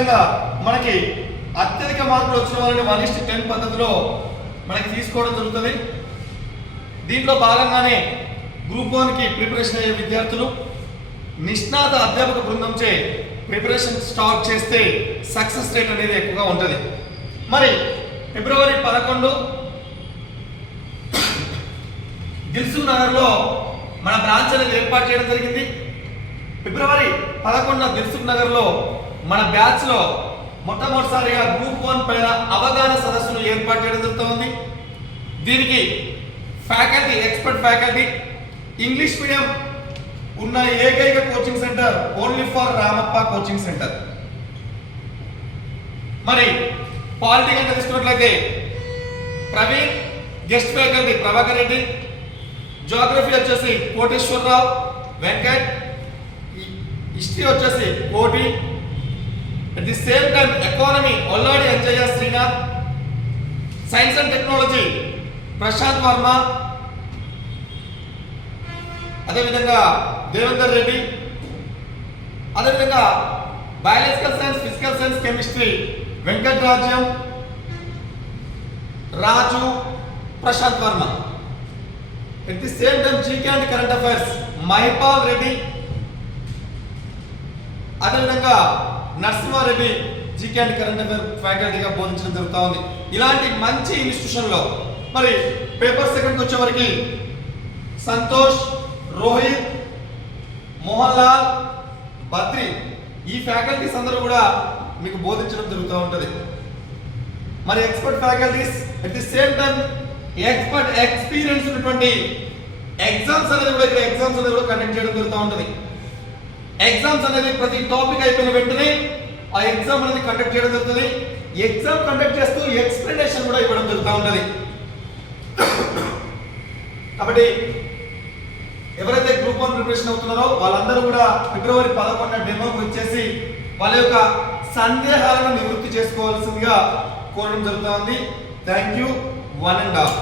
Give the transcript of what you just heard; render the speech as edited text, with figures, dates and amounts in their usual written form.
అదేవిధంగా మనకి అత్యధిక మార్కులు వచ్చిన వాళ్ళని 1:10 పద్ధతిలో మనకి తీసుకోవడం జరుగుతుంది. దీంట్లో భాగంగానే గ్రూప్ 1కి ప్రిపరేషన్ అయ్యే విద్యార్థులు నిష్ణాత అధ్యాపక బృందంచే ప్రిపరేషన్ స్టార్ట్ చేస్తే సక్సెస్ రేట్ అనేది ఎక్కువగా ఉంటుంది. మరి ఫిబ్రవరి 11 దిల్సుఖ్ నగర్లో మన బ్రాంచ్ అనేది ఏర్పాటు చేయడం జరిగింది. ఫిబ్రవరి 11 దిల్సుఖ్ నగర్లో మన బ్యాచ్లో మొట్టమొదటిసారిగా గ్రూప్ 1 పైన అవగాహన సదస్సును ఏర్పాటు చేయడం జరుగుతుంది. దీనికి faculty, expert faculty, English medium ఉన్న ఏకైక coaching centre only for Ramappa coaching centre. మరి పాలిటీ కనుక తీసుకున్నట్లయితే Praveen, guest faculty Prabhakar Reddy, geography వచ్చేసి కోటేశ్వరరావు వెంకట్, హిస్టరీ వచ్చేసి Koti, at the same time economy Olladi Anjaiah Srinath, science and technology Prashanth Varma, అదేవిధంగా దేవేందర్ రెడ్డి, అదేవిధంగా biological science, physical science, chemistry Venkat Rajyam, Raju, Prashanth Varma. At the same time GK and current affairs Mahipal Reddy, అదేవిధంగా Narasimhareddy GK and current affair ఫ్యాకల్టీగా బోధించడం జరుగుతూ ఉంది. ఇలాంటి మంచి ఇన్స్టిట్యూషన్లో మరి పేపర్ సెకండ్కి వచ్చేవరకు సంతోష్, రోహిత్, మోహన్ లాల్, బద్రి ఈ ఫ్యాకల్టీస్ అందరూ కూడా మీకు బోధించడం జరుగుతూ ఉంటుంది. మరి expert faculties at the same time expert experience ఉన్నటువంటి ఎగ్జామ్స్ అనేది కూడా ఇక్కడ ఎగ్జామ్స్ అనేది కూడా కండక్ట్ చేయడం జరుగుతూ ఉంటుంది. ఎగ్జామ్స్ అనేది ప్రతి టాపిక్ అయిపోయిన వెంటనే ఆ ఎగ్జామ్ అనేది కండక్ట్ చేయడం జరుగుతుంది. ఎగ్జామ్ కండక్ట్ చేస్తూ ఎక్స్ప్లెనేషన్ కూడా ఇవ్వడం జరుగుతూ ఉంటుంది. కాబట్టి ఎవరైతే గ్రూప్ 1 ప్రిపరేషన్ అవుతున్నారో వాళ్ళందరూ కూడా ఫిబ్రవరి 11 డెమోకి వచ్చేసి వాళ్ళ యొక్క సందేహాలను నివృత్తి చేసుకోవాల్సిందిగా కోరడం జరుగుతూ ఉంది. Thank you, one and all.